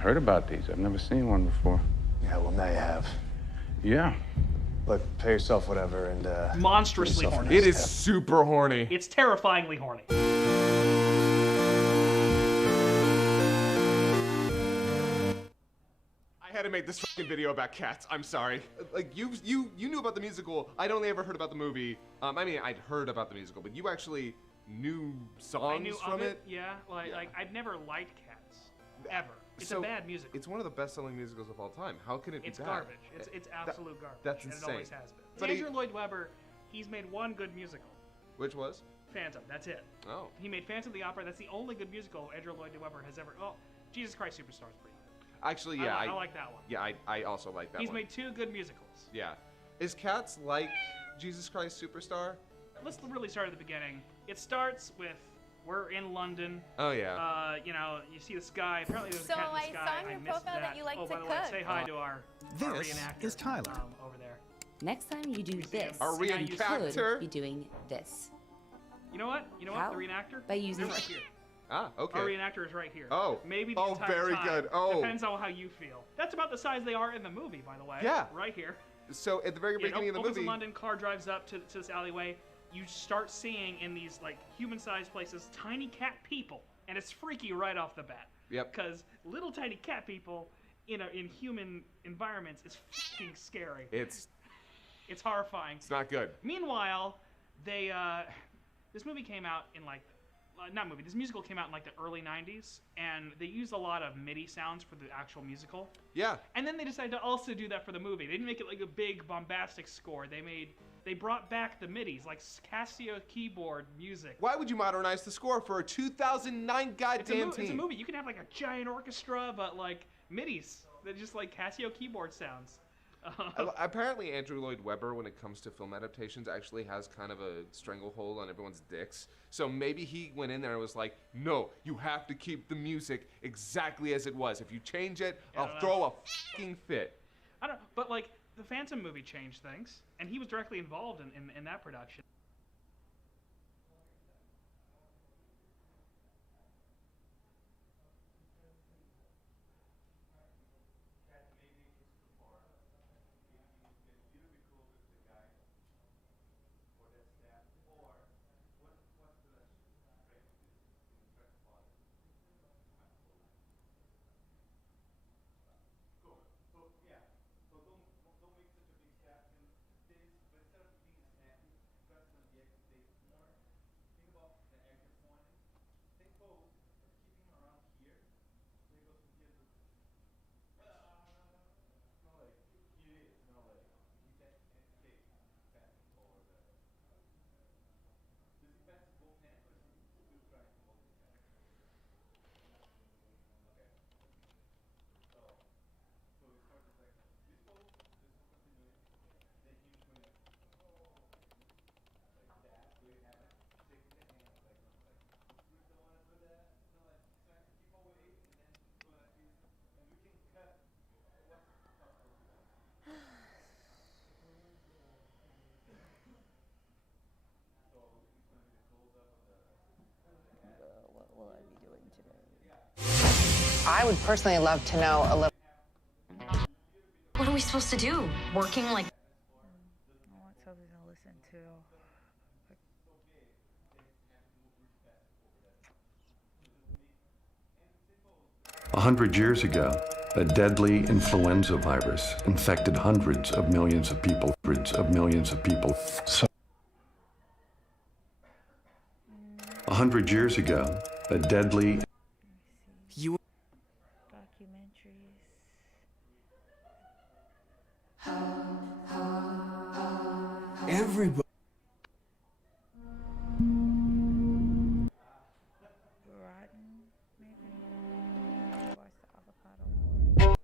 I heard about these. I've never seen one before. Yeah, well, now you have. Yeah. Look, pay yourself whatever and, monstrously give yourself a horny. nice It is tip. super horny. It's terrifyingly horny. I had to make this fucking video about cats. I'm sorry. Like you knew about the musical. I'd only ever heard about the movie. I mean, I'd heard about the musical, but you actually knew songs I knew from of it. Yeah, like I've never liked Cats ever. It's a bad musical. It's one of the best-selling musicals of all time. How can it be It's bad? garbage. It's absolute garbage. That's and insane. It always has been. But Andrew Lloyd Webber, he's made one good musical. Which was? Phantom. That's it. Oh. He made Phantom of the Opera. That's the only good musical Andrew Lloyd Webber has ever. Well, Jesus Christ Superstar is pretty good. Actually, yeah. I like that one. Yeah, I also like that He's one. made two good musicals. Yeah. Is Cats like Jesus Christ Superstar? Let's really start at the beginning. It starts with we're in London. Oh yeah. You know, you see the sky. Apparently there's So a cat in the I sky. saw in your missed profile that you like oh, to by the way, cook. say hi to our This reenactor, is Tyler. over there. Next time you do this, Our Yeah, you reenactor? could be doing this. You know what? You know How? what? The reenactor? By using They're right here. Ah, okay. Our reenactor is right here. Oh. Maybe the Oh, entire very time. good. Oh. Depends on how you feel. That's about the size they are in the movie, by the way. Yeah. Right here. So at the very beginning of the opens movie, in London, car drives up to this alleyway. You start seeing in these like human-sized places tiny cat people, and it's freaky right off the bat. Yep. Because little tiny cat people in human environments is fucking scary. it's horrifying. not good. Meanwhile, they this movie came out in like this musical came out in like the early 90s, and they used a lot of MIDI sounds for the actual musical. Yeah. And then they decided to also do that for the movie. They didn't make it like a big bombastic score. They brought back the MIDIs, like Casio keyboard music. Why would you modernize the score for a 2009 goddamn It's a movie. You can have like a giant orchestra, but like MIDIs. They're just like Casio keyboard sounds. Apparently, Andrew Lloyd Webber, when it comes to film adaptations, actually has kind of a stranglehold on everyone's dicks. So maybe he went in there and was like, "No, you have to keep the music exactly as it was. If you change it, I'll throw a fucking fit." I don't. But like the Phantom movie changed things, and he was directly involved in that production. What will I be doing today? I would personally love to know a little. What are we supposed to do? Working like I want something to listen to. 100 years ago, a deadly influenza virus infected hundreds of millions of people. So 100 years ago, a deadly Documentaries. Everybody. Rotten, maybe. I watched the Avocado War.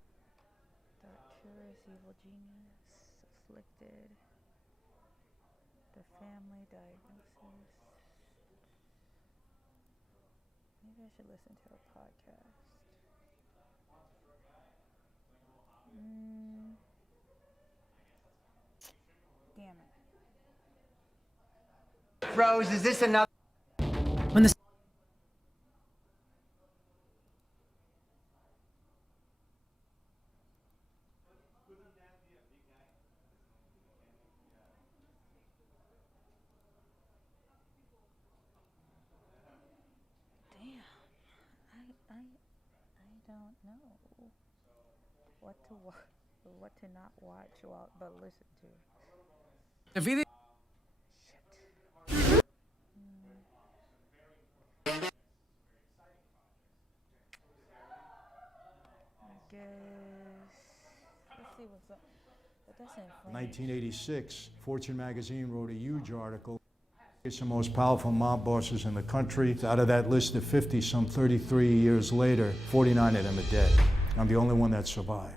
Tourist, Evil Genius, Afflicted, The Family Diagnosis. Maybe I should listen to a podcast. Damn it. Rose, is this another? When the what to not watch but listen to. If either I guess. Let's see what's up. But that's in French. 1986, Fortune magazine wrote a huge article. It's the most powerful mob bosses in the country. Out of that list of 50, some 33 years later, 49 of them are dead. I'm the only one that survived.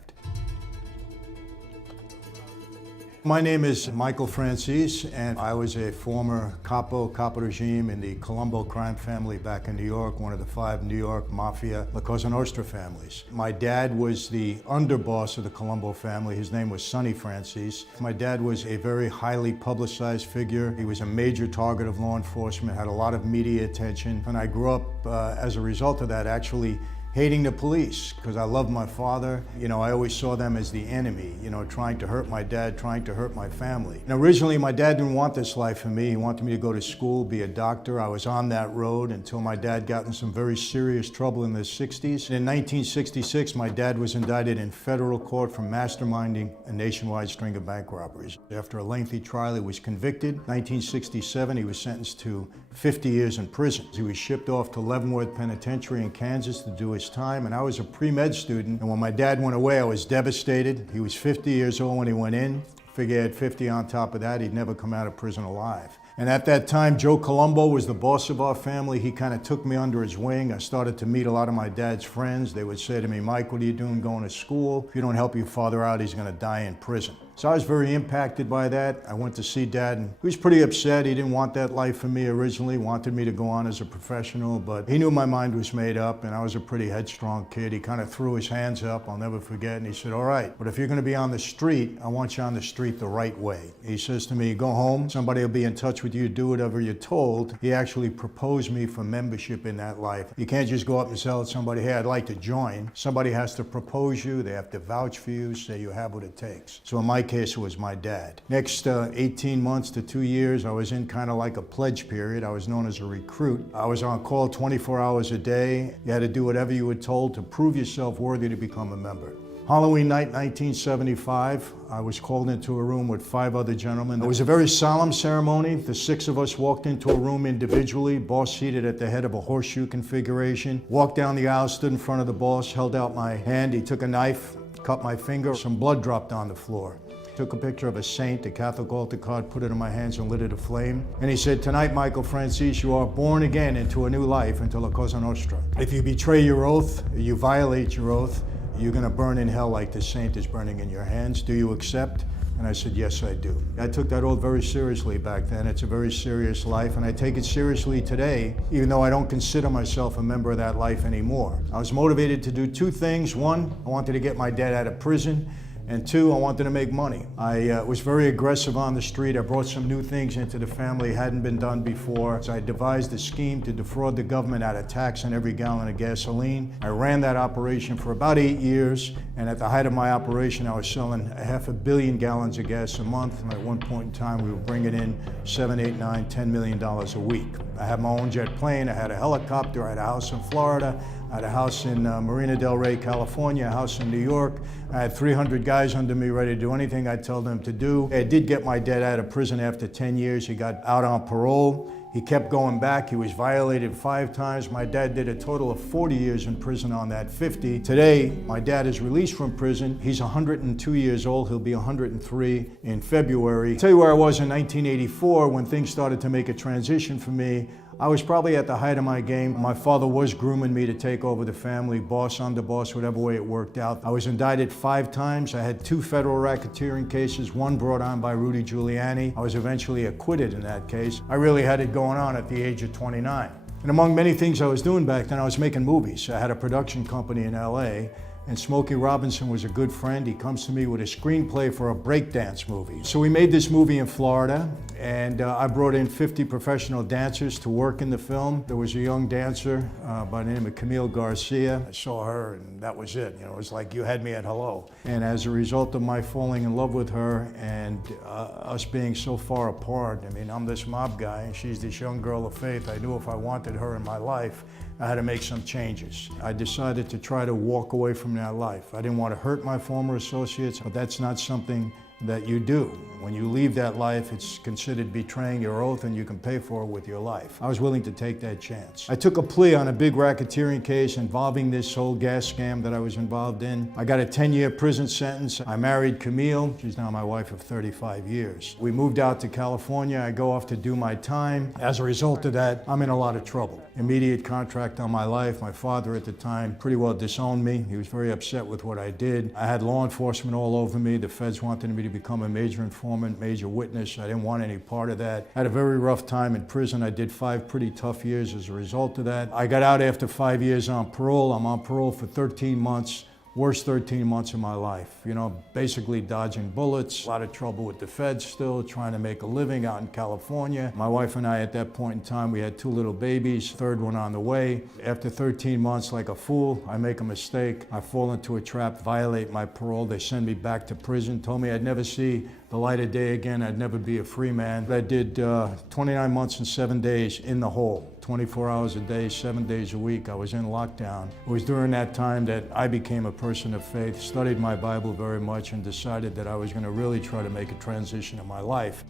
My name is Michael Francis, and I was a former capo regime in the Colombo crime family back in New York, one of the 5 New York Mafia La Cosa Nostra families. My dad was the underboss of the Colombo family. His name was Sonny Francis. My dad was a very highly publicized figure. He was a major target of law enforcement, had a lot of media attention, and I grew up as a result of that actually hating the police, because I loved my father. You know, I always saw them as the enemy, you know, trying to hurt my dad, trying to hurt my family. And originally, my dad didn't want this life for me. He wanted me to go to school, be a doctor. I was on that road until my dad got in some very serious trouble in the 60s. In 1966, my dad was indicted in federal court for masterminding a nationwide string of bank robberies. After a lengthy trial, he was convicted. 1967, he was sentenced to 50 years in prison. He was shipped off to Leavenworth Penitentiary in Kansas to do his time, and I was a pre-med student, and when my dad went away, I was devastated. He was 50 years old when he went in. Figure he had 50 on top of that, he'd never come out of prison alive. And at that time, Joe Colombo was the boss of our family. He kind of took me under his wing. I started to meet a lot of my dad's friends. They would say to me, Mike, what are you doing going to school? If you don't help your father out, he's gonna die in prison. So I was very impacted by that. I went to see Dad, and he was pretty upset. He didn't want that life for me originally, wanted me to go on as a professional, but he knew my mind was made up, and I was a pretty headstrong kid. He kind of threw his hands up, I'll never forget, and he said, all right, but if you're gonna be on the street, I want you on the street the right way. He says to me, go home, somebody will be in touch with you, do whatever you're told. He actually proposed me for membership in that life. You can't just go up and tell somebody, hey, I'd like to join. Somebody has to propose you, they have to vouch for you, say you have what it takes. So in my case, it was my dad. Next 18 months to 2 years, I was in kind of like a pledge period. I was known as a recruit. I was on call 24 hours a day. You had to do whatever you were told to prove yourself worthy to become a member. Halloween night, 1975, I was called into a room with 5 other gentlemen. It was a very solemn ceremony. The 6 of us walked into a room individually, boss seated at the head of a horseshoe configuration. Walked down the aisle, stood in front of the boss, held out my hand. He took a knife, cut my finger. Some blood dropped on the floor. Took a picture of a saint, a Catholic altar card, put it in my hands and lit it aflame. And he said, tonight, Michael Francis, you are born again into a new life, into La Cosa Nostra. If you betray your oath, you violate your oath, you're gonna burn in hell like the saint is burning in your hands. Do you accept? And I said, yes, I do. I took that oath very seriously back then. It's a very serious life, and I take it seriously today, even though I don't consider myself a member of that life anymore. I was motivated to do 2 things. 1, I wanted to get my dad out of prison. And 2, I wanted to make money. I was very aggressive on the street. I brought some new things into the family, hadn't been done before. So I devised a scheme to defraud the government out of tax on every gallon of gasoline. I ran that operation for about 8 years, and at the height of my operation, I was selling 500 million gallons of gas a month. And at one point in time, we were bringing in $7, $8, $9, $10 million a week. I had my own jet plane, I had a helicopter, I had a house in Florida, I had a house in Marina Del Rey, California, a house in New York. I had 300 guys under me ready to do anything I tell them to do. I did get my dad out of prison after 10 years. He got out on parole. He kept going back. He was violated 5 times. My dad did a total of 40 years in prison on that 50. Today, my dad is released from prison. He's 102 years old. He'll be 103 in February. I'll tell you where I was in 1984 when things started to make a transition for me. I was probably at the height of my game. My father was grooming me to take over the family, boss, underboss, whatever way it worked out. I was indicted 5 times. I had 2 federal racketeering cases, one brought on by Rudy Giuliani. I was eventually acquitted in that case. I really had it going on at the age of 29. And among many things I was doing back then, I was making movies. I had a production company in LA, and Smokey Robinson was a good friend. He comes to me with a screenplay for a breakdance movie. So we made this movie in Florida, and I brought in 50 professional dancers to work in the film. There was a young dancer by the name of Camille Garcia. I saw her, and that was it. You know, it was like you had me at hello. And as a result of my falling in love with her and us being so far apart, I mean, I'm this mob guy, and she's this young girl of faith. I knew if I wanted her in my life, I had to make some changes. I decided to try to walk away from that life. I didn't want to hurt my former associates, but that's not something that you do. When you leave that life, it's considered betraying your oath, and you can pay for it with your life. I was willing to take that chance. I took a plea on a big racketeering case involving this whole gas scam that I was involved in. I got a 10-year prison sentence. I married Camille. She's now my wife of 35 years. We moved out to California. I go off to do my time. As a result of that, I'm in a lot of trouble. Immediate contract on my life. My father at the time pretty well disowned me. He was very upset with what I did. I had law enforcement all over me. The feds wanted me to become a major informant, major witness. I didn't want any part of that. I had a very rough time in prison. I did 5 pretty tough years as a result of that. I got out after 5 years on parole. I'm on parole for 13 months. Worst 13 months of my life. You know, basically dodging bullets, a lot of trouble with the feds still, trying to make a living out in California. My wife and I, at that point in time, we had 2 little babies, third one on the way. After 13 months, like a fool, I make a mistake. I fall into a trap, violate my parole. They send me back to prison, told me I'd never see the light of day again, I'd never be a free man. I did 29 months and 7 days in the hole. 24 hours a day, 7 days a week. I was in lockdown. It was during that time that I became a person of faith, studied my Bible very much, and decided that I was going to really try to make a transition in my life.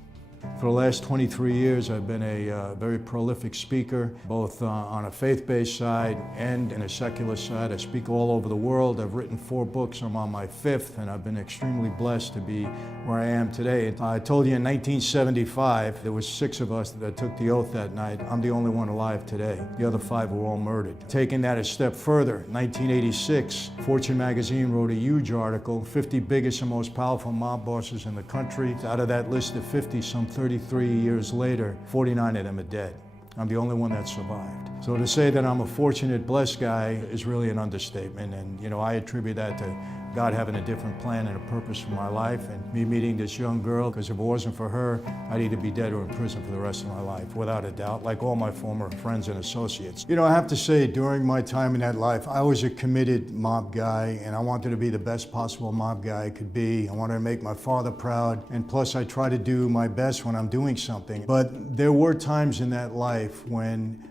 For the last 23 years, I've been a very prolific speaker, both on a faith-based side and in a secular side. I speak all over the world. I've written 4 books. I'm on my 5th, and I've been extremely blessed to be where I am today. I told you in 1975, there was 6 of us that took the oath that night. I'm the only one alive today. The other 5 were all murdered. Taking that a step further, 1986, Fortune magazine wrote a huge article, 50 biggest and most powerful mob bosses in the country. Out of that list of 50, some 33 years later, 49 of them are dead. I'm the only one that survived. So to say that I'm a fortunate, blessed guy is really an understatement. And, you know, I attribute that to God having a different plan and a purpose for my life, and me meeting this young girl, because if it wasn't for her, I'd either be dead or in prison for the rest of my life, without a doubt, like all my former friends and associates. You know, I have to say, during my time in that life, I was a committed mob guy, and I wanted to be the best possible mob guy I could be. I wanted to make my father proud, and plus I try to do my best when I'm doing something. But there were times in that life when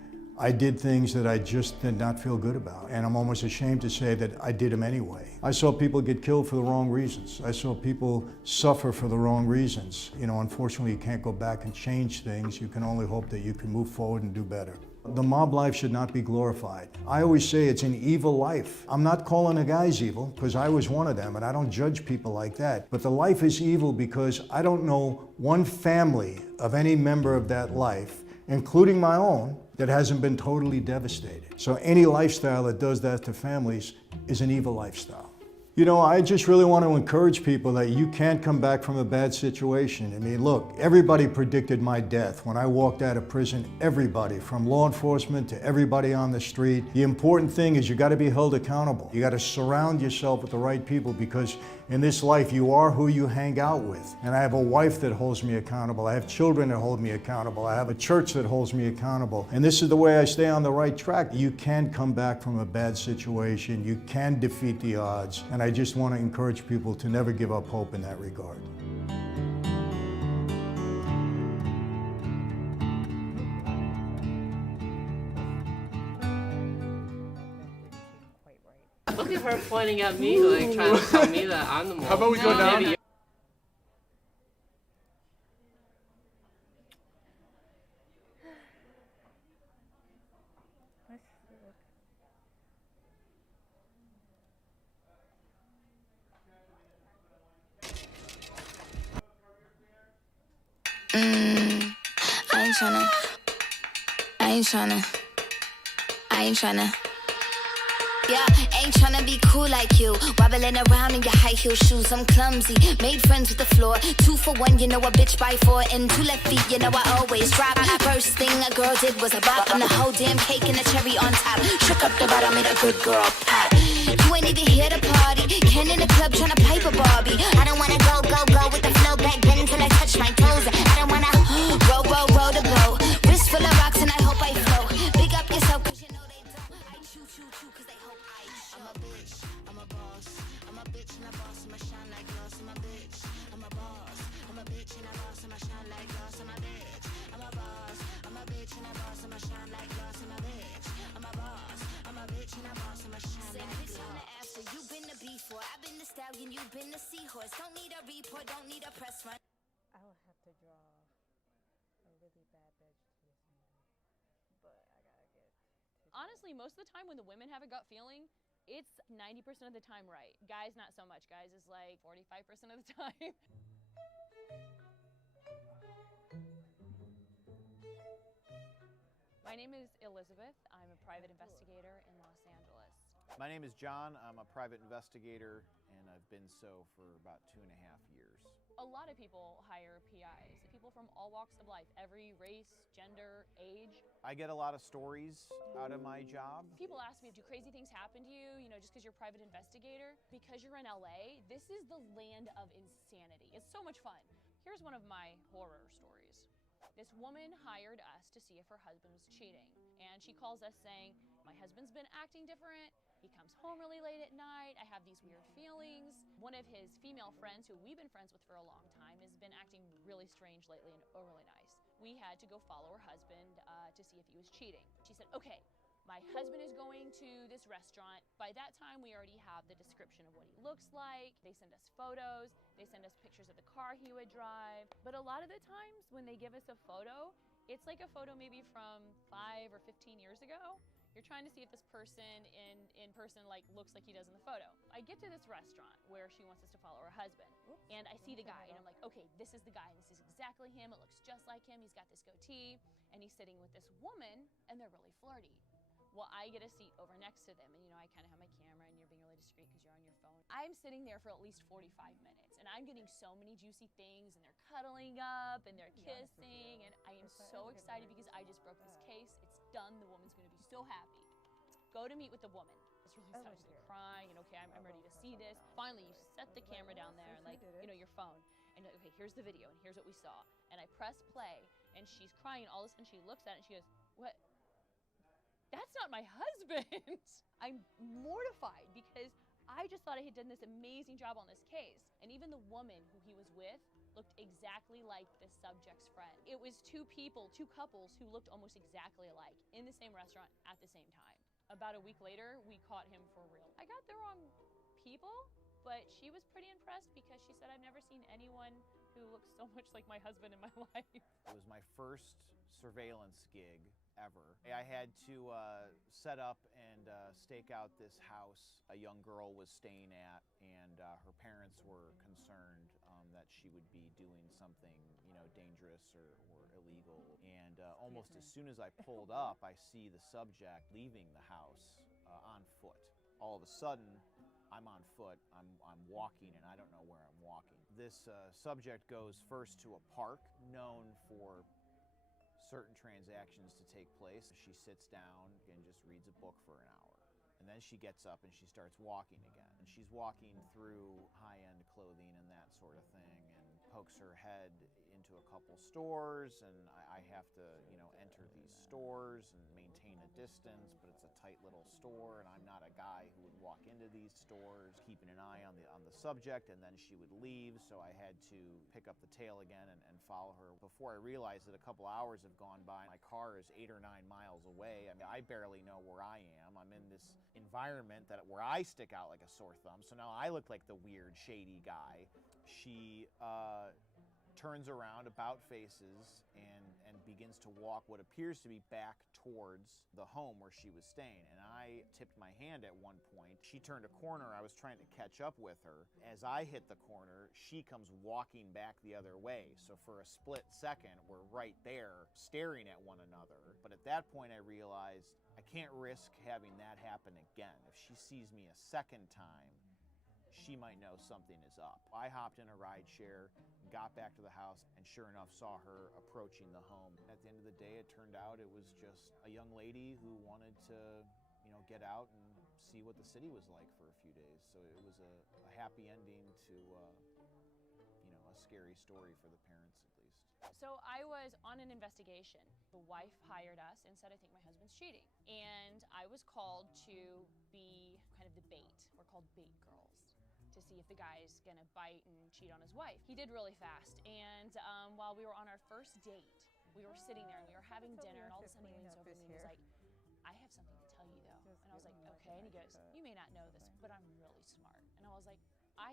I did things that I just did not feel good about, and I'm almost ashamed to say that I did them anyway. I saw people get killed for the wrong reasons. I saw people suffer for the wrong reasons. You know, unfortunately, you can't go back and change things. You can only hope that you can move forward and do better. The mob life should not be glorified. I always say it's an evil life. I'm not calling the guys evil, because I was one of them, and I don't judge people like that. But the life is evil because I don't know one family of any member of that life, including my own, that hasn't been totally devastated. So any lifestyle that does that to families is an evil lifestyle. You know, I just really want to encourage people that you can't come back from a bad situation. I mean, look, everybody predicted my death. When I walked out of prison, everybody, from law enforcement to everybody on the street. The important thing is you got to be held accountable. You got to surround yourself with the right people, because in this life, you are who you hang out with. And I have a wife that holds me accountable. I have children that hold me accountable. I have a church that holds me accountable. And this is the way I stay on the right track. You can come back from a bad situation. You can defeat the odds. And I just want to encourage people to never give up hope in that regard. Look at her pointing at me, like trying to tell me that I'm the mole. How about we go down? Maybe I ain't tryna. Yeah, ain't tryna be cool like you. Wobbling around in your high heel shoes, I'm clumsy. Made friends with the floor. 2 for 1, you know a bitch by 4. And 2 left feet, you know I always drop. First thing a girl did was a bop. And the whole damn cake and the cherry on top. Shook up the bottom, made a good girl pop. You ain't even here to party. Ken in the club tryna pipe a Barbie. I don't wanna go with the flow back then till I touch my toes. I don't wanna roll the boat. Wrist full of rocks and I hope I float. Big up yourself, cause you know they don't. I choo cause they hope I show. I'm a bitch, I'm a boss. I'm a bitch and a boss, I'ma shine like glass. I'm a bitch, I'm a boss. I'm a bitch and a boss, I'ma shine like glass. I'm a bitch, I'm a boss. I'm a bitch and a boss, I'ma shine like glass. I'm a bitch, I'm a boss. be for? I've been the stallion, you've been the seahorse. Don't need a report, don't need a press run. I would have to draw a really bad bitch to this movie, but I gotta get to Honestly, most of the time when the women have a gut feeling, it's 90% of the time right. Guys, not so much. Guys is like 45% of the time. My name is Elizabeth. I'm a private investigator in Los Angeles. My name is John. I'm a private investigator, and I've been so for about 2.5 years. A lot of people hire PIs, people from all walks of life, every race, gender, age. I get a lot of stories out of my job. People ask me, do crazy things happen to you, just because you're a private investigator? Because you're in LA, this is the land of insanity. It's so much fun. Here's one of my horror stories. This woman hired us to see if her husband was cheating. And she calls us saying, my husband's been acting different. He comes home really late at night. I have these weird feelings. One of his female friends, who we've been friends with for a long time, has been acting really strange lately and really nice. We had to go follow her husband to see if he was cheating. She said, okay, my husband is going to this restaurant. By that time, we already have the description of what he looks like. They send us photos. They send us pictures of the car he would drive. But a lot of the times when they give us a photo, it's like a photo maybe from 5 or 15 years ago. You're trying to see if this person in person looks like he does in the photo. I get to this restaurant where she wants us to follow her husband. And I see the guy and I'm like, okay, this is the guy and this is exactly him. It looks just like him. He's got this goatee and he's sitting with this woman and they're really flirty. Well, I get a seat over next to them and I kind of have my camera and you're being really discreet because you're on your phone. I'm sitting there for at least 45 minutes and I'm getting so many juicy things and they're cuddling up and they're kissing and I am so excited because I just broke this case. It's done. The woman's going to be so happy. Go to meet with the woman. It's really sad. She's crying and okay, I'm ready to see this. Finally, you set the camera down there and your phone and you're like, okay, here's the video and here's what we saw. And I press play and she's crying and all of a sudden she looks at it and she goes, what? That's not my husband. I'm mortified because I just thought I had done this amazing job on this case. And even the woman who he was with looked exactly like the subject's friend. It was two couples who looked almost exactly alike in the same restaurant at the same time. About a week later, we caught him for real. I got the wrong people, but she was pretty impressed because she said, I've never seen anyone who looks so much like my husband in my life. It was my first surveillance gig ever. I had to set up and stake out this house a young girl was staying at, and her parents were concerned that she would be doing something, dangerous or illegal. And almost as soon as I pulled up, I see the subject leaving the house on foot. All of a sudden, I'm on foot, I'm walking, and I don't know where I'm walking. This subject goes first to a park known for certain transactions to take place. She sits down and just reads a book for an hour. And then she gets up and she starts walking again. And she's walking through high-end clothing and that sort of thing, and pokes her head into a couple stores, and I have to, enter these stores and maintain a distance, but it's a tight little store, and I'm not a guy who would walk into these stores, keeping an eye on the subject, and then she would leave, so I had to pick up the tail again and follow her. Before I realized that a couple hours have gone by, my car is 8 or 9 miles away. I mean, I barely know where I am. I'm in this environment where I stick out like a sore thumb, so now I look like the weird, shady guy. She turns around, about faces, and begins to walk what appears to be back towards the home where she was staying. And I tipped my hand at one point. She turned a corner. I was trying to catch up with her. As I hit the corner, she comes walking back the other way. So for a split second, we're right there staring at one another. But at that point, I realized I can't risk having that happen again. If she sees me a second time, she might know something is up. I hopped in a ride share, got back to the house, and sure enough saw her approaching the home. At the end of the day, it turned out it was just a young lady who wanted to, get out and see what the city was like for a few days. So it was a happy ending to a scary story for the parents, at least. So I was on an investigation. The wife hired us and said, I think my husband's cheating. And I was called to be kind of the bait. We're called bait girls, to see if the guy's gonna bite and cheat on his wife. He did really fast. And while we were on our first date, we were sitting there and we were having dinner, and all of a sudden he leans over to me and he's like, I have something to tell you though. And I was like, okay. And he goes, you may not know this, but I'm really smart. And I was like,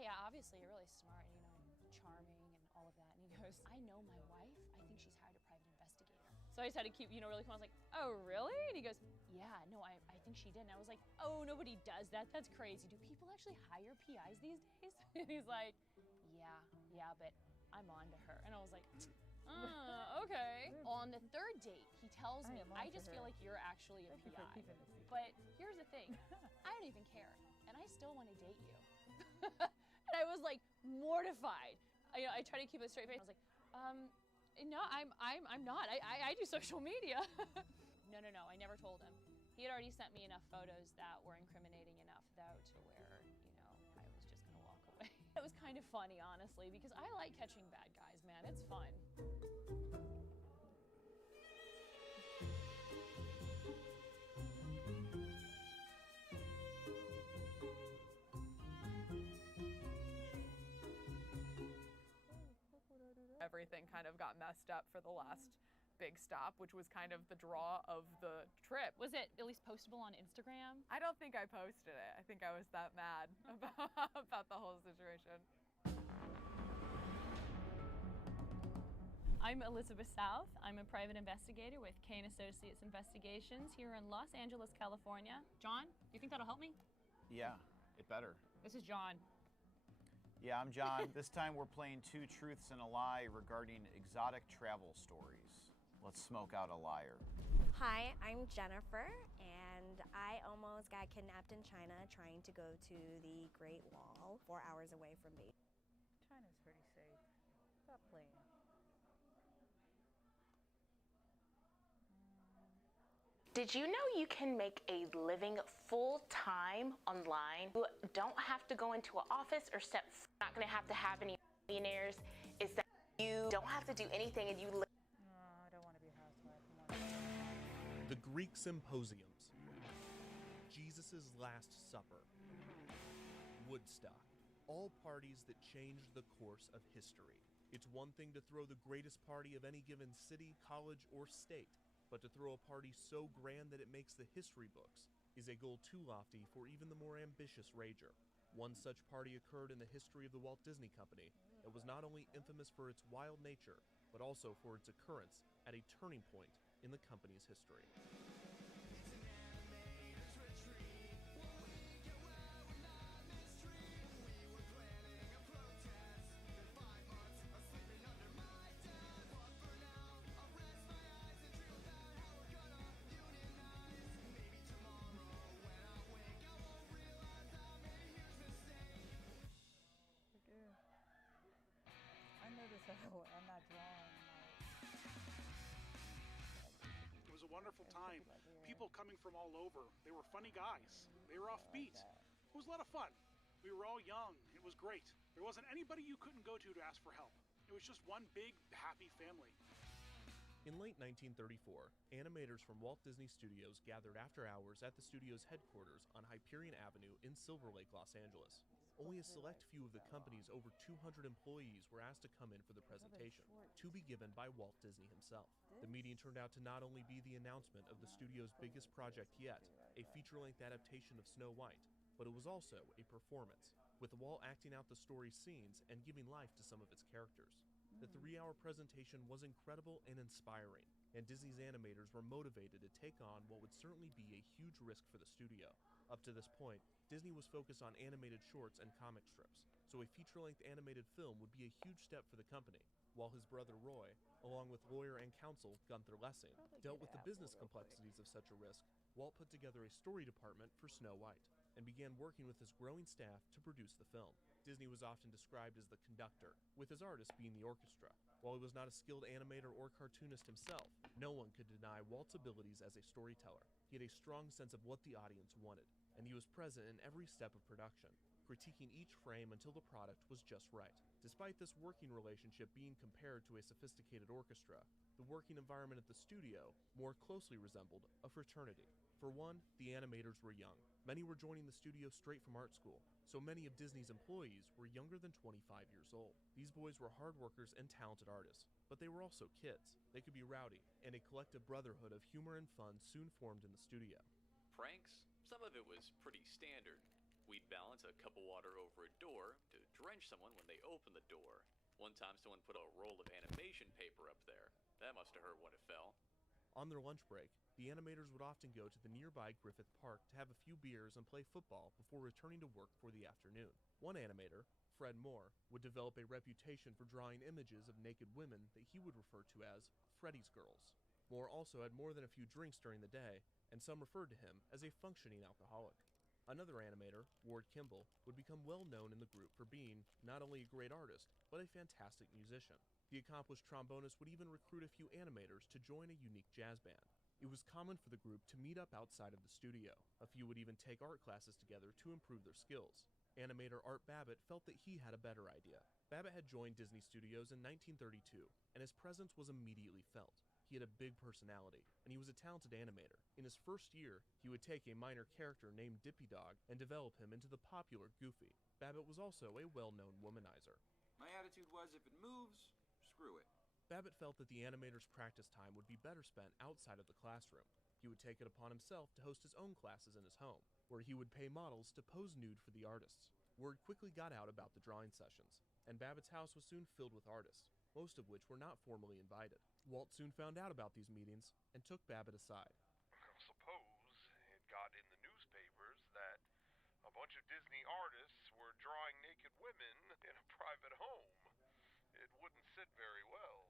yeah, obviously you're really smart, you know, charming and all of that. And he goes, I know my wife. I think she's hired a private investigator. So I just had to keep, really calm. I was like, oh, really? And he goes, yeah, no, I think she did. And I was like, oh, nobody does that. That's crazy. Do people actually hire PIs these days? And he's like, yeah, but I'm on to her. And I was like, okay. On the third date, he tells me, I just feel like you're actually a PI. But here's the thing, I don't even care. And I still want to date you. And I was like mortified. I try to keep a straight face. I was like, no, I'm not. I do social media. No, I never told him. He had already sent me enough photos that were incriminating enough, though, to where, I was just gonna walk away. It was kind of funny, honestly, because I like catching bad guys, man. It's fun. Everything kind of got messed up for the last big stop, which was kind of the draw of the trip. Was it at least postable on Instagram? I don't think I posted it. I think I was that mad about the whole situation. I'm Elizabeth South. I'm a private investigator with Kane Associates Investigations here in Los Angeles, California. John, you think that'll help me? Yeah, it better. This is John. Yeah, I'm John. This time we're playing Two Truths and a Lie regarding exotic travel stories. Let's smoke out a liar. Hi, I'm Jennifer, and I almost got kidnapped in China trying to go to the Great Wall, 4 hours away from me. China's pretty safe. Stop playing. Did you know you can make a living full-time online? You don't have to go into an office or step. Not going to have any millionaires. Is that you don't have to do anything and you live. I don't want to be a housewife. The Greek Symposiums, Jesus' Last Supper, Woodstock, all parties that changed the course of history. It's one thing to throw the greatest party of any given city, college, or state, but to throw a party so grand that it makes the history books is a goal too lofty for even the more ambitious rager. One such party occurred in the history of the Walt Disney Company that was not only infamous for its wild nature, but also for its occurrence at a turning point in the company's history. I noticed I'm not drawing. It was a wonderful time. People coming from all over. They were funny guys. They were offbeat. It was a lot of fun. We were all young. It was great. There wasn't anybody you couldn't go to ask for help. It was just one big, happy family. In late 1934, animators from Walt Disney Studios gathered after hours at the studio's headquarters on Hyperion Avenue in Silver Lake, Los Angeles. Only a select few of the company's over 200 employees were asked to come in for the presentation, to be given by Walt Disney himself. The meeting turned out to not only be the announcement of the studio's biggest project yet, a feature-length adaptation of Snow White, but it was also a performance, with Walt acting out the story's scenes and giving life to some of its characters. The 3-hour presentation was incredible and inspiring, and Disney's animators were motivated to take on what would certainly be a huge risk for the studio. Up to this point, Disney was focused on animated shorts and comic strips, so a feature-length animated film would be a huge step for the company, while his brother Roy, along with lawyer and counsel Gunther Lessing, dealt with the business complexities of such a risk. Walt put together a story department for Snow White, and began working with his growing staff to produce the film. Disney was often described as the conductor, with his artist being the orchestra. While he was not a skilled animator or cartoonist himself, no one could deny Walt's abilities as a storyteller. He had a strong sense of what the audience wanted, and he was present in every step of production, critiquing each frame until the product was just right. Despite this working relationship being compared to a sophisticated orchestra, the working environment at the studio more closely resembled a fraternity. For one, the animators were young. Many were joining the studio straight from art school, so many of Disney's employees were younger than 25 years old. These boys were hard workers and talented artists, but they were also kids. They could be rowdy, and a collective brotherhood of humor and fun soon formed in the studio. Pranks? Some of it was pretty standard. We'd balance a cup of water over a door to drench someone when they opened the door. One time someone put a roll of animation paper up there. That must have hurt when it fell. On their lunch break, the animators would often go to the nearby Griffith Park to have a few beers and play football before returning to work for the afternoon. One animator, Fred Moore, would develop a reputation for drawing images of naked women that he would refer to as Freddy's Girls. Moore also had more than a few drinks during the day, and some referred to him as a functioning alcoholic. Another animator, Ward Kimball, would become well known in the group for being not only a great artist, but a fantastic musician. The accomplished trombonist would even recruit a few animators to join a unique jazz band. It was common for the group to meet up outside of the studio. A few would even take art classes together to improve their skills. Animator Art Babbitt felt that he had a better idea. Babbitt had joined Disney Studios in 1932, and his presence was immediately felt. He had a big personality, and he was a talented animator. In his first year, he would take a minor character named Dippy Dog and develop him into the popular Goofy. Babbitt was also a well-known womanizer. My attitude was, if it moves, screw it. Babbitt felt that the animator's practice time would be better spent outside of the classroom. He would take it upon himself to host his own classes in his home, where he would pay models to pose nude for the artists. Word quickly got out about the drawing sessions, and Babbitt's house was soon filled with artists, most of which were not formally invited. Walt soon found out about these meetings and took Babbitt aside. Suppose it got in the newspapers that a bunch of Disney artists were drawing naked women in a private home. It wouldn't sit very well.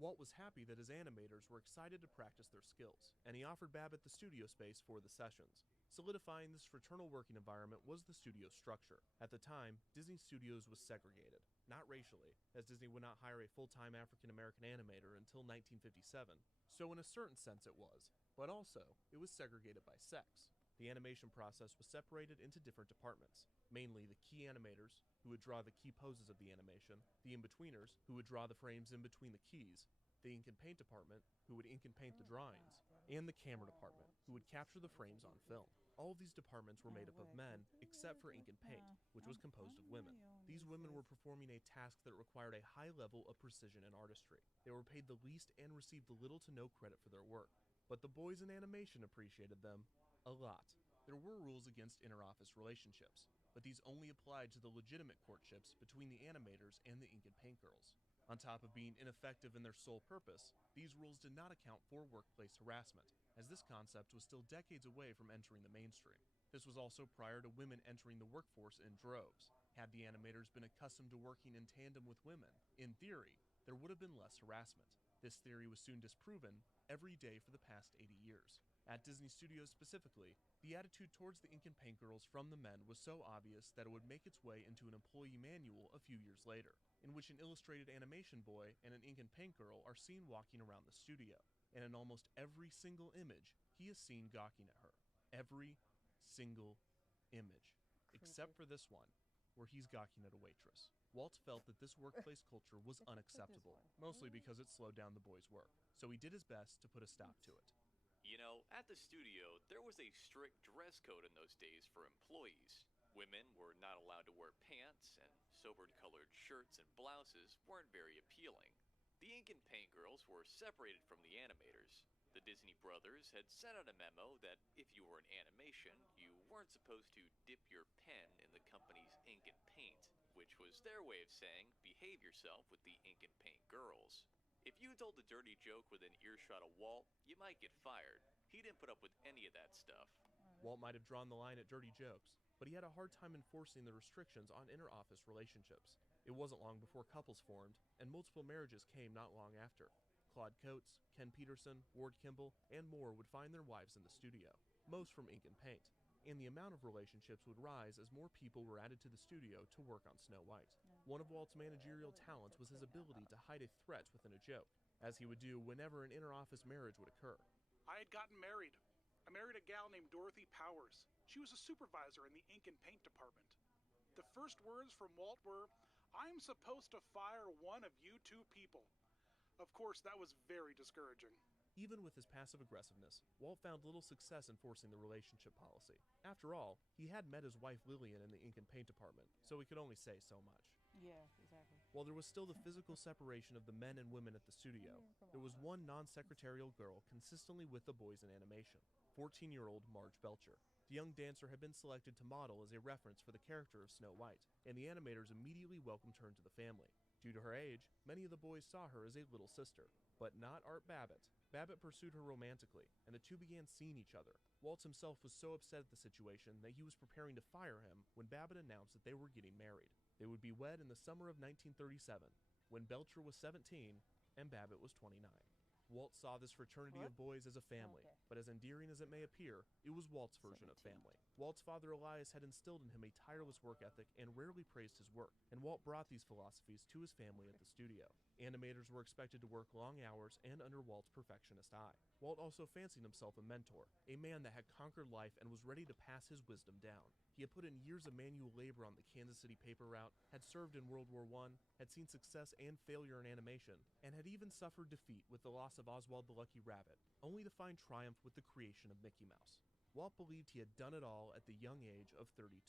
Walt was happy that his animators were excited to practice their skills, and he offered Babbitt the studio space for the sessions. Solidifying this fraternal working environment was the studio structure. At the time, Disney Studios was segregated, not racially, as Disney would not hire a full-time African-American animator until 1957, so in a certain sense it was, but also it was segregated by sex. The animation process was separated into different departments, mainly the key animators, who would draw the key poses of the animation, the in-betweeners, who would draw the frames in between the keys, the ink and paint department, who would ink and paint the drawings, and the camera department, who would capture the frames on film. All of these departments were made up of men, except for ink and paint, which was composed of women. These women were performing a task that required a high level of precision and artistry. They were paid the least and received little to no credit for their work. But the boys in animation appreciated them a lot. There were rules against inter-office relationships, but these only applied to the legitimate courtships between the animators and the ink and paint girls. On top of being ineffective in their sole purpose, these rules did not account for workplace harassment, as this concept was still decades away from entering the mainstream. This was also prior to women entering the workforce in droves. Had the animators been accustomed to working in tandem with women, in theory, there would have been less harassment. This theory was soon disproven every day for the past 80 years. At Disney Studios specifically, the attitude towards the ink and paint girls from the men was so obvious that it would make its way into an employee manual a few years later, in which an illustrated animation boy and an ink and paint girl are seen walking around the studio. And in almost every single image, he is seen gawking at her. Every single image. Except for this one, where he's gawking at a waitress. Walt felt that this workplace culture was unacceptable, mostly because it slowed down the boys' work, so he did his best to put a stop to it. You know, at the studio, there was a strict dress code in those days for employees. Women were not allowed to wear pants, and sober-colored shirts and blouses weren't very appealing. The ink and paint girls were separated from the animators. The Disney brothers had sent out a memo that if you were in animation, you weren't supposed to dip your pen in the company's ink and paint, which was their way of saying, behave yourself with the ink and paint girls. If you told a dirty joke within earshot of Walt, you might get fired. He didn't put up with any of that stuff. Walt might have drawn the line at dirty jokes, but he had a hard time enforcing the restrictions on inter-office relationships. It wasn't long before couples formed, and multiple marriages came not long after. Claude Coates, Ken Peterson, Ward Kimball, and more would find their wives in the studio, most from ink and paint, and the amount of relationships would rise as more people were added to the studio to work on Snow White. One of Walt's managerial talents was his ability to hide a threat within a joke, as he would do whenever an inter-office marriage would occur. I had gotten married. I married a gal named Dorothy Powers. She was a supervisor in the ink and paint department. The first words from Walt were, "I'm supposed to fire one of you two people." Of course, that was very discouraging. Even with his passive aggressiveness, Walt found little success enforcing the relationship policy. After all, he had met his wife Lillian in the ink and paint department, so he could only say so much. Yeah, exactly. While there was still the physical separation of the men and women at the studio, there was one non-secretarial girl consistently with the boys in animation, 14-year-old Marge Belcher. The young dancer had been selected to model as a reference for the character of Snow White, and the animators immediately welcomed her into the family. Due to her age, many of the boys saw her as a little sister, but not Art Babbitt. Babbitt pursued her romantically, and the two began seeing each other. Waltz himself was so upset at the situation that he was preparing to fire him when Babbitt announced that they were getting married. They would be wed in the summer of 1937, when Belcher was 17 and Babbitt was 29. Walt saw this fraternity of boys as a family, but as endearing as it may appear, it was Walt's version of family. Walt's father Elias had instilled in him a tireless work ethic and rarely praised his work, and Walt brought these philosophies to his family at the studio. Animators were expected to work long hours and under Walt's perfectionist eye. Walt also fancied himself a mentor, a man that had conquered life and was ready to pass his wisdom down. He had put in years of manual labor on the Kansas City paper route, had served in World War I, had seen success and failure in animation, and had even suffered defeat with the loss of Oswald the Lucky Rabbit, only to find triumph with the creation of Mickey Mouse. Walt believed he had done it all at the young age of 32,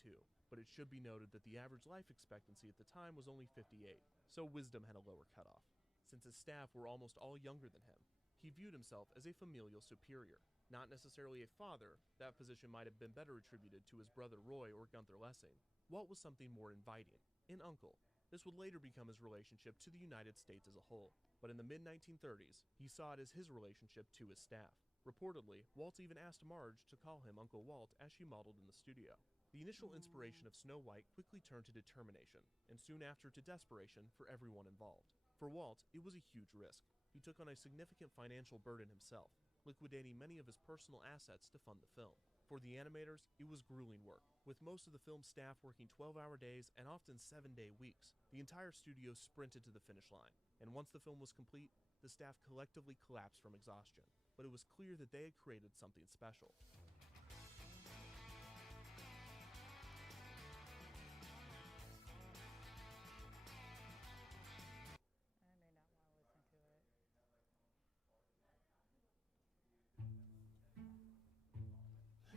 but it should be noted that the average life expectancy at the time was only 58, so wisdom had a lower cutoff. Since his staff were almost all younger than him, he viewed himself as a familial superior. Not necessarily a father, that position might have been better attributed to his brother Roy or Gunther Lessing. Walt was something more inviting, an uncle. This would later become his relationship to the United States as a whole, but in the mid-1930s, he saw it as his relationship to his staff. Reportedly, Walt even asked Marge to call him Uncle Walt as she modeled in the studio. The initial inspiration of Snow White quickly turned to determination, and soon after to desperation for everyone involved. For Walt, it was a huge risk. He took on a significant financial burden himself, liquidating many of his personal assets to fund the film. For the animators, it was grueling work, with most of the film's staff working 12-hour days and often 7-day weeks. The entire studio sprinted to the finish line, and once the film was complete, the staff collectively collapsed from exhaustion. But it was clear that they had created something special.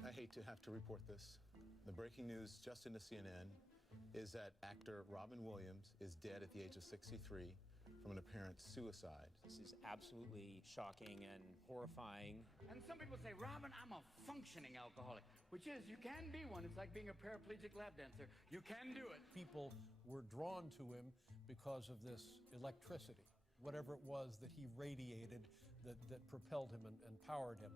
I hate to have to report this. The breaking news just into CNN is that actor Robin Williams is dead at the age of 63 from an apparent suicide. This is absolutely shocking and horrifying. And some people say, Robin, I'm a functioning alcoholic, which is, you can be one. It's like being a paraplegic lap dancer. You can do it. People were drawn to him because of this electricity, whatever it was that he radiated that propelled him and powered him.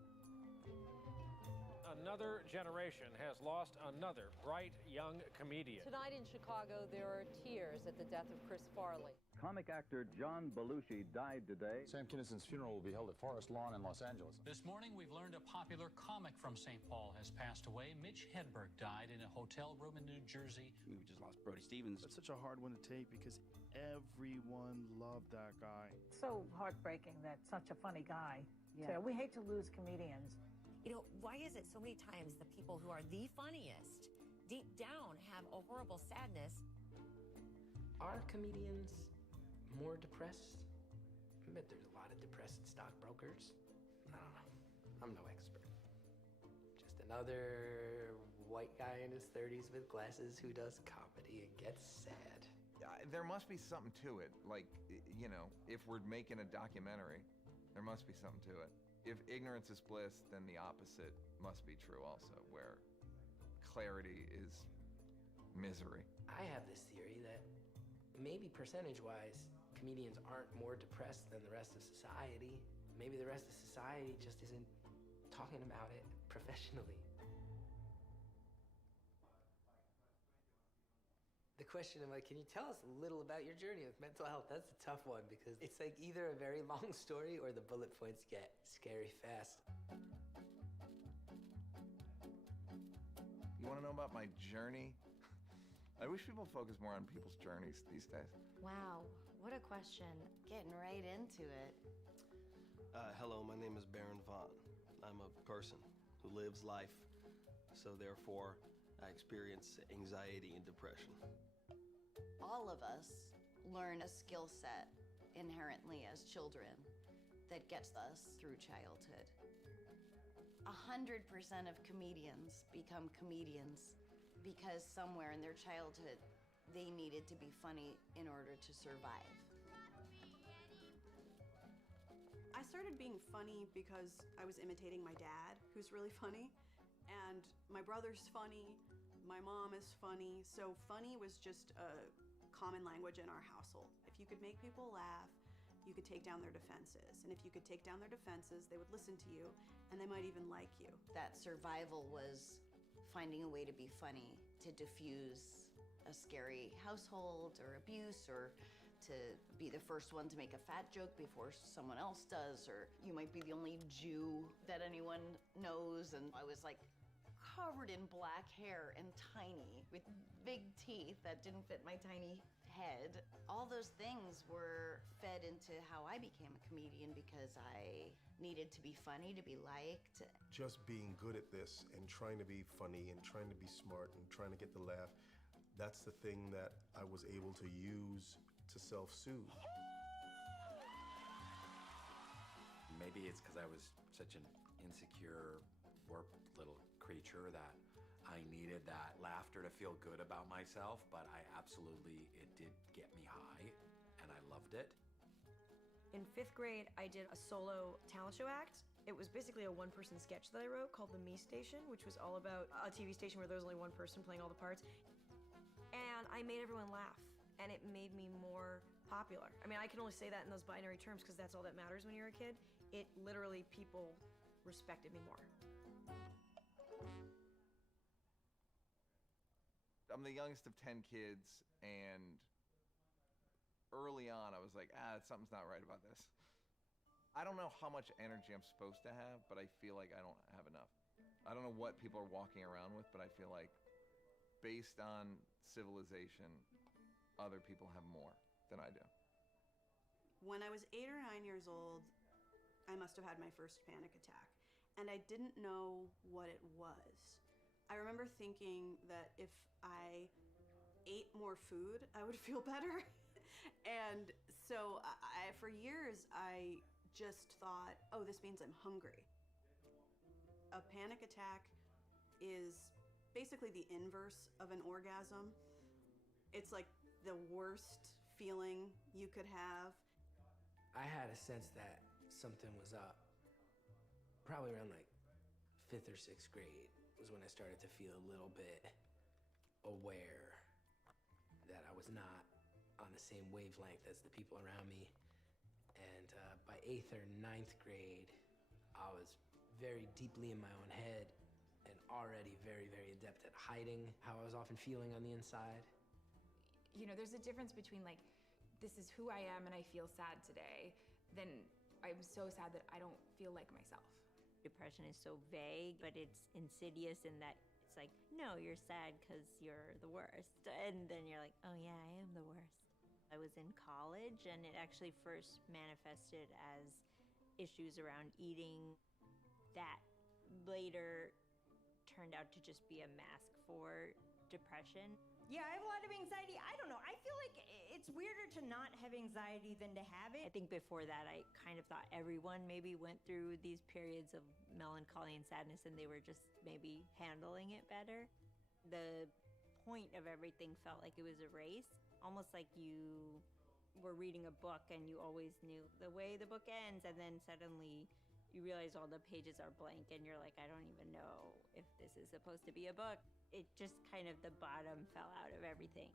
Another generation has lost another bright young comedian. Tonight in Chicago, there are tears at the death of Chris Farley. Comic actor John Belushi died today. Sam Kinnison's funeral will be held at Forest Lawn in Los Angeles. This morning, we've learned a popular comic from St. Paul has passed away. Mitch Hedberg died in a hotel room in New Jersey. We just lost Brody Stevens. It's such a hard one to take because everyone loved that guy. So heartbreaking that such a funny guy. Yeah. So we hate to lose comedians. You know, why is it so many times the people who are the funniest deep down have a horrible sadness? Are comedians more depressed? I bet there's a lot of depressed stockbrokers. I don't know. I'm no expert. Just another white guy in his 30s with glasses who does comedy and gets sad. There must be something to it. Like, you know, if we're making a documentary, there must be something to it. If ignorance is bliss, then the opposite must be true also, where clarity is misery. I have this theory that maybe percentage-wise, comedians aren't more depressed than the rest of society. Maybe the rest of society just isn't talking about it professionally. The question of like, can you tell us a little about your journey with mental health? That's a tough one because it's like either a very long story or the bullet points get scary fast. You want to know about my journey? I wish people focus more on people's journeys these days. Wow, what a question. Getting right into it. Hello, my name is Baron Vaughn. I'm a person who lives life, so therefore I experience anxiety and depression. All of us learn a skill set inherently as children that gets us through childhood. 100% of comedians become comedians because somewhere in their childhood they needed to be funny in order to survive. I started being funny because I was imitating my dad, who's really funny, And my brother's funny, my mom is funny, so funny was just a common language in our household. If you could make people laugh, you could take down their defenses. And if you could take down their defenses, they would listen to you, and they might even like you. That survival was finding a way to be funny, to diffuse a scary household or abuse, or to be the first one to make a fat joke before someone else does, or you might be the only Jew that anyone knows. And I was like covered in black hair and tiny with big teeth that didn't fit my tiny head. All those things were fed into how I became a comedian because I needed to be funny, to be liked. Just being good at this and trying to be funny and trying to be smart and trying to get the laugh, that's the thing that I was able to use to self-soothe. Maybe it's because I was such an insecure, warped little creature that I needed that laughter to feel good about myself, but it did get me high, and I loved it. In 5th grade, I did a solo talent show act. It was basically a one-person sketch that I wrote called The Me Station, which was all about a TV station where there was only one person playing all the parts. And I made everyone laugh, and it made me more popular. I mean, I can only say that in those binary terms because that's all that matters when you're a kid. It literally, people respected me more. I'm the youngest of 10 kids, and early on I was like, something's not right about this. I don't know how much energy I'm supposed to have, but I feel like I don't have enough. I don't know what people are walking around with, but I feel like based on civilization, other people have more than I do. When I was 8 or 9 years old, I must have had my first panic attack, and I didn't know what it was. I remember thinking that if I ate more food, I would feel better. And so for years, I just thought, oh, this means I'm hungry. A panic attack is basically the inverse of an orgasm. It's like the worst feeling you could have. I had a sense that something was up. Probably around like 5th or 6th grade was when I started to feel a little bit aware that I was not on the same wavelength as the people around me. And by 8th or 9th grade, I was very deeply in my own head and already very, very adept at hiding how I was often feeling on the inside. You know, there's a difference between like, this is who I am and I feel sad today, then I'm so sad that I don't feel like myself. Depression is so vague, but it's insidious in that it's like, no, you're sad because you're the worst. And then you're like, oh yeah, I am the worst. I was in college, and it actually first manifested as issues around eating that later turned out to just be a mask for depression. Yeah, I have a lot of anxiety. I don't know. I feel like it's weirder to not have anxiety than to have it. I think before that, I kind of thought everyone maybe went through these periods of melancholy and sadness, and they were just maybe handling it better. The point of everything felt like it was a race, almost like you were reading a book and you always knew the way the book ends, and then suddenly you realize all the pages are blank and you're like, I don't even know if this is supposed to be a book. It just kind of, the bottom fell out of everything.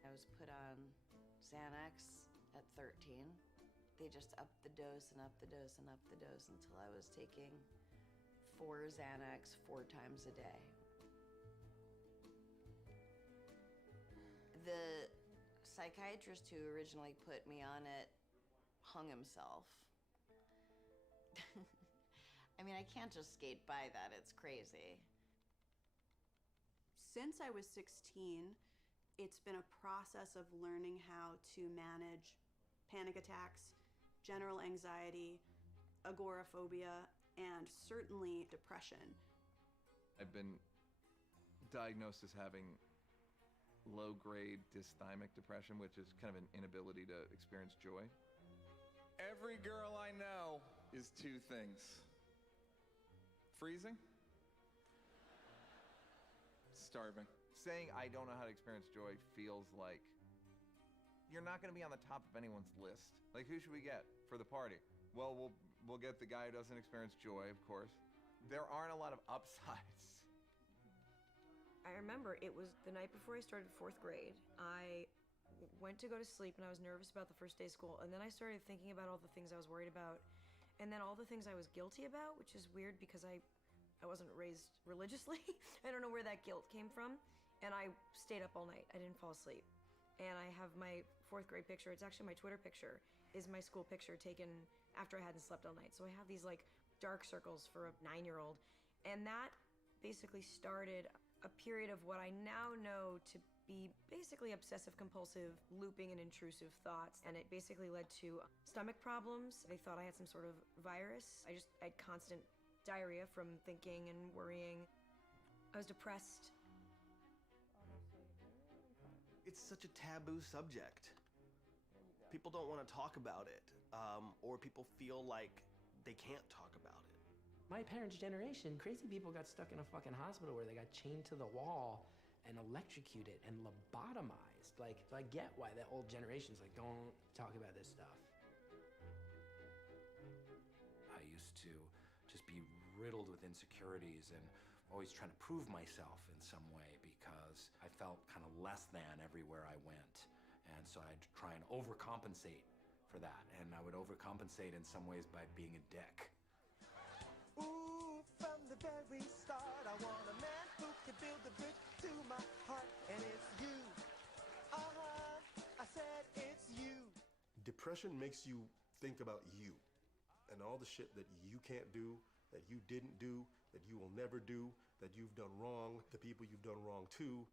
I was put on Xanax at 13. They just upped the dose and upped the dose and upped the dose until I was taking 4 Xanax 4 times a day. The psychiatrist who originally put me on it hung himself. I mean, I can't just skate by that. It's crazy. Since I was 16, it's been a process of learning how to manage panic attacks, general anxiety, agoraphobia, and certainly depression. I've been diagnosed as having low-grade dysthymic depression, which is kind of an inability to experience joy. Every girl I know is 2 things. Freezing, starving. Saying I don't know how to experience joy feels like you're not going to be on the top of anyone's list. Like, who should we get for the party? Well, we'll get the guy who doesn't experience joy, of course. there aren't a lot of upsides. I remember it was the night before I started 4th grade. I went to go to sleep and I was nervous about the first day of school, and then I started thinking about all the things I was worried about, and then all the things I was guilty about, which is weird because I wasn't raised religiously. I don't know where that guilt came from, and I stayed up all night. I didn't fall asleep. And I have my 4th grade picture. It's actually my Twitter picture, is my school picture taken after I hadn't slept all night. So I have these like dark circles for a 9-year-old, and that basically started a period of what I now know to be basically obsessive compulsive looping and intrusive thoughts, and it basically led to stomach problems. They thought I had some sort of virus. I had constant diarrhea from thinking and worrying. I was depressed. It's such a taboo subject. People don't want to talk about it, or people feel like they can't talk about it. My parents' generation, crazy people got stuck in a fucking hospital where they got chained to the wall and electrocuted and lobotomized. Like, so I get why that old generation's like, don't talk about this stuff. I used to just be riddled with insecurities and always trying to prove myself in some way because I felt kind of less than everywhere I went. And so I'd try and overcompensate for that. And I would overcompensate in some ways by being a dick. Ooh, from the very start, I want a man who can build the bridge to my heart, and it's you. I said it's you. Depression makes you think about you and all the shit that you can't do, that you didn't do, that you will never do, that you've done wrong, the people you've done wrong to.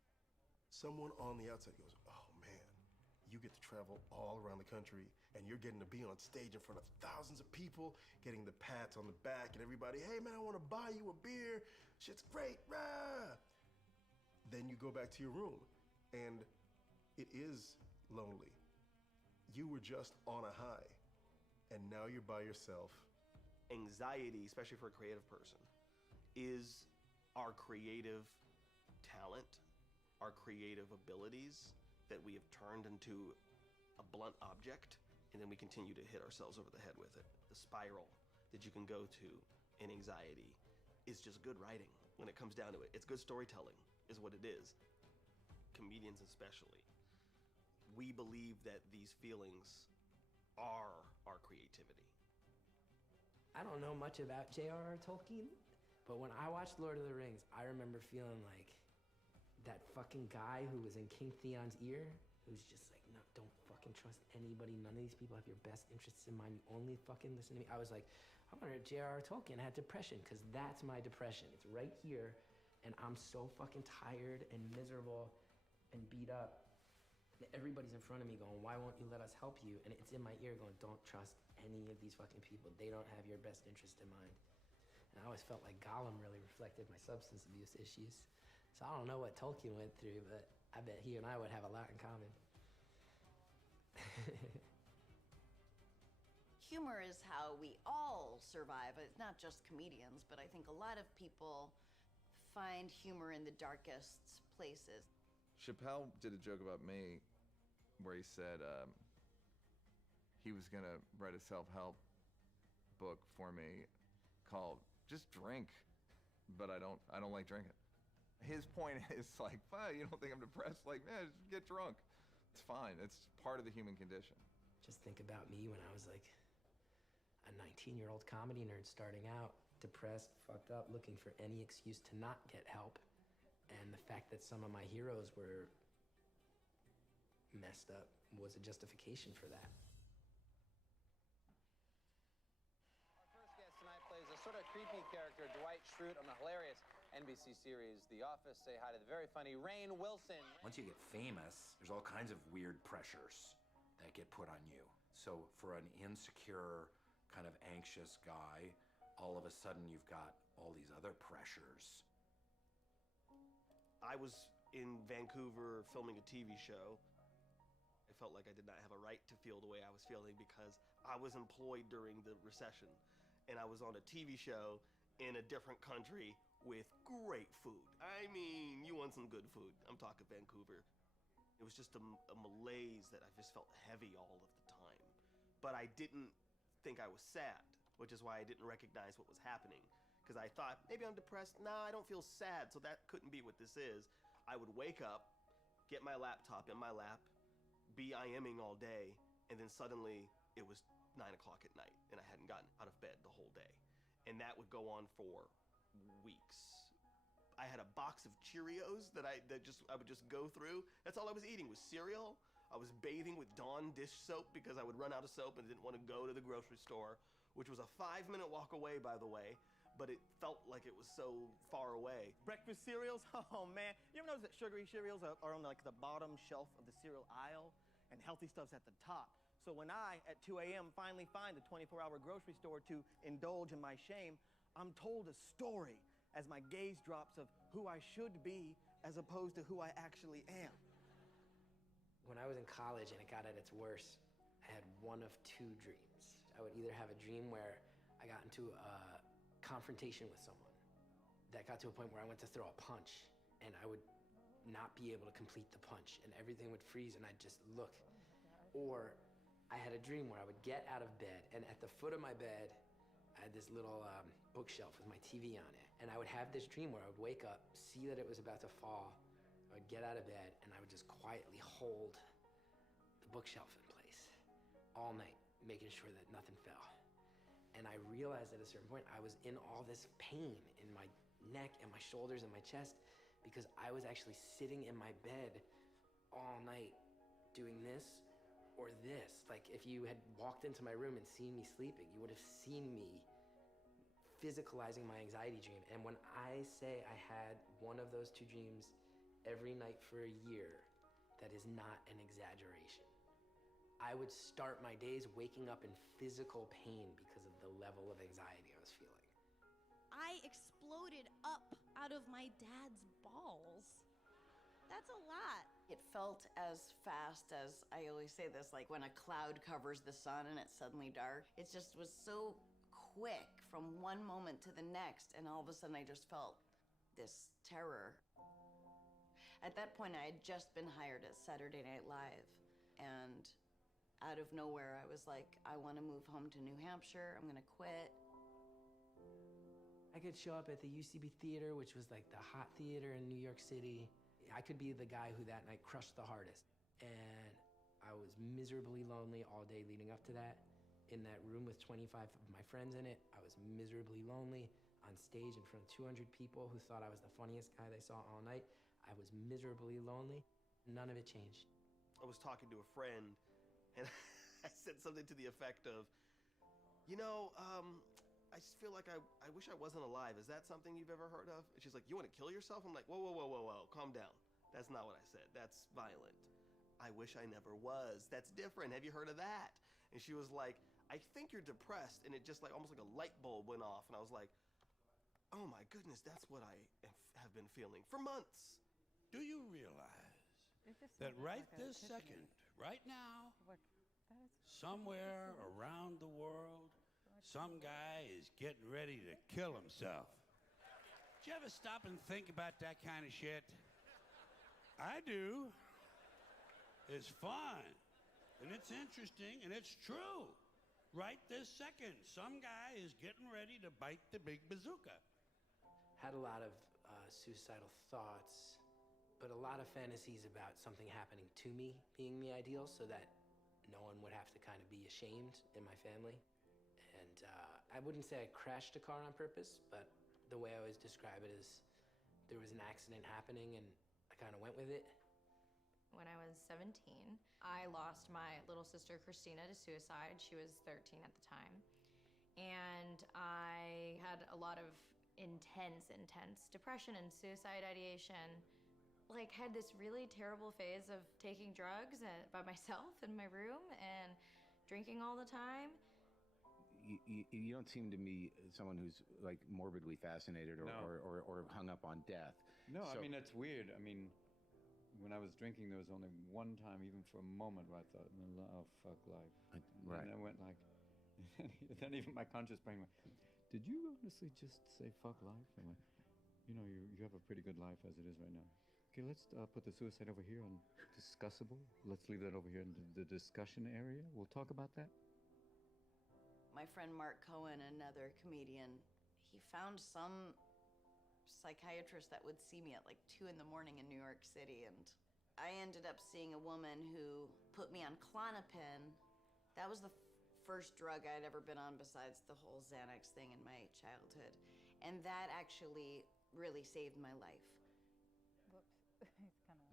Someone on the outside goes, oh man, you get to travel all around the country and you're getting to be on stage in front of thousands of people, getting the pats on the back and everybody, hey man, I want to buy you a beer. Shit's great, rah! Then you go back to your room and it is lonely. You were just on a high and now you're by yourself. Anxiety, especially for a creative person, is our creative talent, our creative abilities that we have turned into a blunt object, and then we continue to hit ourselves over the head with it. The spiral that you can go to in anxiety is just good writing when it comes down to it. It's good storytelling is what it is. Comedians especially. We believe that these feelings are our creativity. I don't know much about J.R.R. Tolkien, but when I watched Lord of the Rings, I remember feeling like that fucking guy who was in King Theon's ear, who's just like, no, don't fucking trust anybody. None of these people have your best interests in mind. You only fucking listen to me. I was like, I wonder if J.R.R. Tolkien had depression, because that's my depression. It's right here, and I'm so fucking tired and miserable and beat up. Everybody's in front of me going, why won't you let us help you? And it's in my ear going, don't trust any of these fucking people. They don't have your best interest in mind. And I always felt like Gollum really reflected my substance abuse issues. So I don't know what Tolkien went through, but I bet he and I would have a lot in common. Humor is how we all survive. It's not just comedians, but I think a lot of people find humor in the darkest places. Chappelle did a joke about me where he said he was gonna write a self-help book for me called Just Drink, but I don't like drinking. His point is like, fine, you don't think I'm depressed? Like, man, just get drunk. It's fine. It's part of the human condition. Just think about me when I was like a 19-year-old comedy nerd starting out, depressed, fucked up, looking for any excuse to not get help. And the fact that some of my heroes were messed up was a justification for that. Our first guest tonight plays a sort of creepy character, Dwight Schrute, on the hilarious NBC series The Office. Say hi to the very funny Rainn Wilson. Once you get famous, there's all kinds of weird pressures that get put on you. So for an insecure, kind of anxious guy, all of a sudden you've got all these other pressures. I was in Vancouver filming a TV show. I felt like I did not have a right to feel the way I was feeling because I was employed during the recession and I was on a TV show in a different country with great food. I mean, you want some good food. I'm talking Vancouver. It was just a malaise that I just felt heavy all of the time. But I didn't think I was sad, which is why I didn't recognize what was happening, because I thought maybe I'm depressed. Nah, I don't feel sad, so that couldn't be what this is. I would wake up, get my laptop in my lap, be IMing all day, and then suddenly it was 9 o'clock at night and I hadn't gotten out of bed the whole day. And that would go on for weeks. I had a box of Cheerios that I would just go through. That's all I was eating was cereal. I was bathing with Dawn dish soap because I would run out of soap and didn't want to go to the grocery store, which was a 5-minute walk away, by the way, but it felt like it was so far away. Breakfast cereals? Oh man. You ever notice that sugary cereals are on like the bottom shelf of the cereal aisle and healthy stuff's at the top? So when I, at 2 a.m., finally find the 24-hour grocery store to indulge in my shame, I'm told a story as my gaze drops of who I should be as opposed to who I actually am. When I was in college and it got at its worst, I had one of two dreams. I would either have a dream where I got into a confrontation with someone that got to a point where I went to throw a punch and I would not be able to complete the punch and everything would freeze and I'd just look. Or I had a dream where I would get out of bed and at the foot of my bed, I had this little bookshelf with my TV on it. And I would have this dream where I would wake up, see that it was about to fall, I would get out of bed and I would just quietly hold the bookshelf in place all night, making sure that nothing fell. And I realized at a certain point I was in all this pain in my neck and my shoulders and my chest because I was actually sitting in my bed all night doing this or this. Like if you had walked into my room and seen me sleeping, you would have seen me physicalizing my anxiety dream. And when I say I had one of those two dreams every night for a year, that is not an exaggeration. I would start my days waking up in physical pain because of the level of anxiety I was feeling. I exploded up out of my dad's balls. That's a lot. It felt as fast as, I always say this, like when a cloud covers the sun and it's suddenly dark. It just was so quick from one moment to the next, and all of a sudden I just felt this terror. At that point, I had just been hired at Saturday Night Live, and out of nowhere, I was like, I want to move home to New Hampshire. I'm going to quit. I could show up at the UCB Theater, which was like the hot theater in New York City. I could be the guy who that night crushed the hardest. And I was miserably lonely all day leading up to that. In that room with 25 of my friends in it, I was miserably lonely. On stage in front of 200 people who thought I was the funniest guy they saw all night, I was miserably lonely. None of it changed. I was talking to a friend, and I said something to the effect of, you know, I just feel like I wish I wasn't alive. Is that something you've ever heard of? And she's like, you want to kill yourself? I'm like, whoa, calm down. That's not what I said. That's violent. I wish I never was. That's different. Have you heard of that? And she was like, I think you're depressed. And it just like, almost like a light bulb went off. And I was like, oh my goodness, that's what I have been feeling for months. Do you realize that right this second, right now, somewhere around the world, some guy is getting ready to kill himself? Did you ever stop and think about that kind of shit? I do. It's fun, and it's interesting, and it's true. Right this second, some guy is getting ready to bite the big bazooka. Had a lot of suicidal thoughts, but a lot of fantasies about something happening to me being the ideal so that no one would have to kind of be ashamed in my family. And I wouldn't say I crashed a car on purpose, but the way I always describe it is there was an accident happening and I kind of went with it. When I was 17, I lost my little sister Christina to suicide. She was 13 at the time. And I had a lot of intense depression and suicide ideation. Like, had this really terrible phase of taking drugs by myself in my room and drinking all the time. You don't seem to me someone who's like morbidly fascinated or, No. or hung up on death. No, So- I mean, that's weird. I mean, when I was drinking, there was only one time, even for a moment, where I thought, oh, fuck life. Right. And I went like, then even my conscious brain went, did you honestly just say fuck life? I'm like, you know, you have a pretty good life as it is right now. Okay, let's put the suicide over here on discussable. Let's leave that over here in the discussion area. We'll talk about that. My friend Mark Cohen, another comedian, he found some psychiatrist that would see me at like 2 in the morning in New York City, and I ended up seeing a woman who put me on Klonopin. That was the first drug I'd ever been on besides the whole Xanax thing in my childhood. And that actually really saved my life.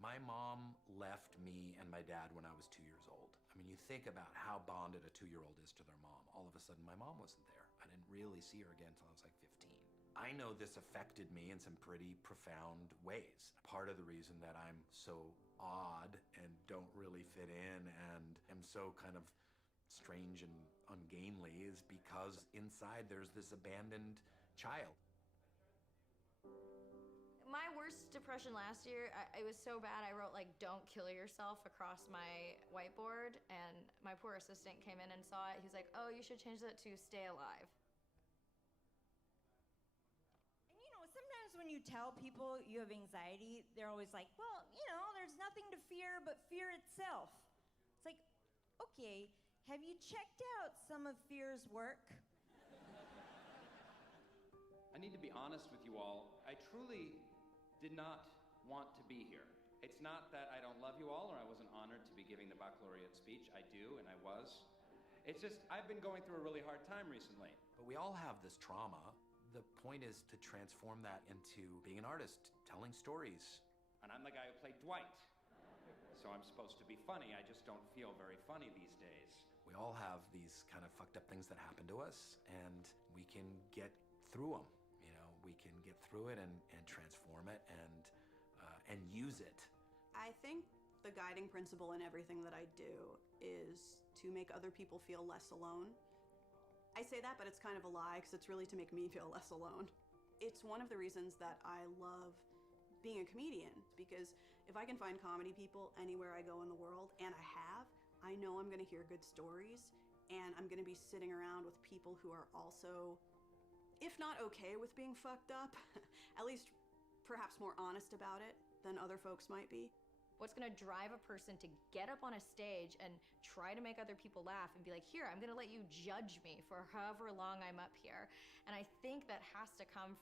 My mom left me and my dad when I was 2 years old. I mean, you think about how bonded a 2-year-old is to their mom. All of a sudden, my mom wasn't there. I didn't really see her again until I was like 15. I know this affected me in some pretty profound ways. Part of the reason that I'm so odd and don't really fit in and am so kind of strange and ungainly is because inside there's this abandoned child. My worst depression last year, it was so bad I wrote like "Don't kill yourself" across my whiteboard, and my poor assistant came in and saw it. He's like, "Oh, you should change that to stay alive." And you know, sometimes when you tell people you have anxiety, they're always like, well, you know, there's nothing to fear but fear itself. It's like, okay, have you checked out some of fear's work? I need to be honest with you all. I truly did not want to be here. It's not that I don't love you all or I wasn't honored to be giving the baccalaureate speech. I do, and I was. It's just, I've been going through a really hard time recently. But we all have this trauma. The point is to transform that into being an artist, telling stories. And I'm the guy who played Dwight. So I'm supposed to be funny. I just don't feel very funny these days. We all have these kind of fucked up things that happen to us, and we can get through them. You know, we can get through it and transform it and use it. I think the guiding principle in everything that I do is to make other people feel less alone. I say that, but it's kind of a lie because it's really to make me feel less alone. It's one of the reasons that I love being a comedian, because if I can find comedy people anywhere I go in the world, and I know I'm gonna hear good stories, and I'm gonna be sitting around with people who are also, if not okay with being fucked up, at least perhaps more honest about it than other folks might be. What's gonna drive a person to get up on a stage and try to make other people laugh and be like, here, I'm gonna let you judge me for however long I'm up here. And I think that has to come